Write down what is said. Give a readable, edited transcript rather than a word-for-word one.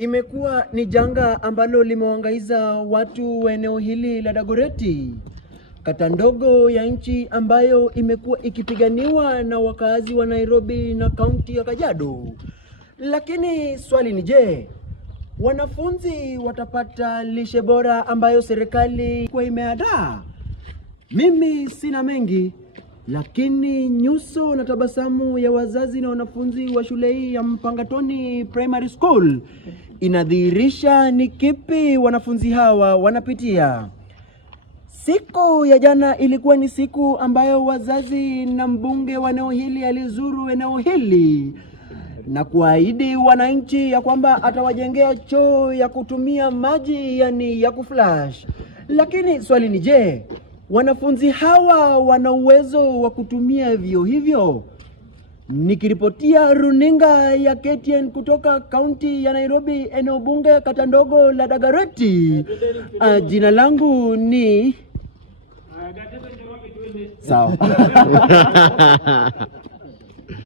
Imekuwa ni janga ambalo limewaangaiza watu wa eneo hili la Dagoretti, kata ndogo ya nchi ambayo imekuwa ikipiganiwa na wakazi wa Nairobi na kaunti ya Kajiado. Lakini swali ni je, wanafunzi watapata lishe bora ambayo serikali kwa imeandaa? Mimi sina mengi, lakini nyuso na tabasamu ya wazazi na wanafunzi wa shule hii ya Mpangatoni Primary School inadhihirisha ni kipi wanafunzi hawa wanapitia. Siku ya jana ilikuwa ni siku ambayo wazazi na mbunge wa eneo hili alizuru eneo hili na kuahidi wananchi ya kwamba atawajengea choo ya kutumia maji, yani ya kuflash. Lakini swali ni je, wanafunzi hawa wana uwezo wa kutumia vyoo hivyo? Nikiripotia runinga ya KTN kutoka kaunti ya Nairobi, eneo bunge kata ndogo la Dagoretti, jina langu ni sawa.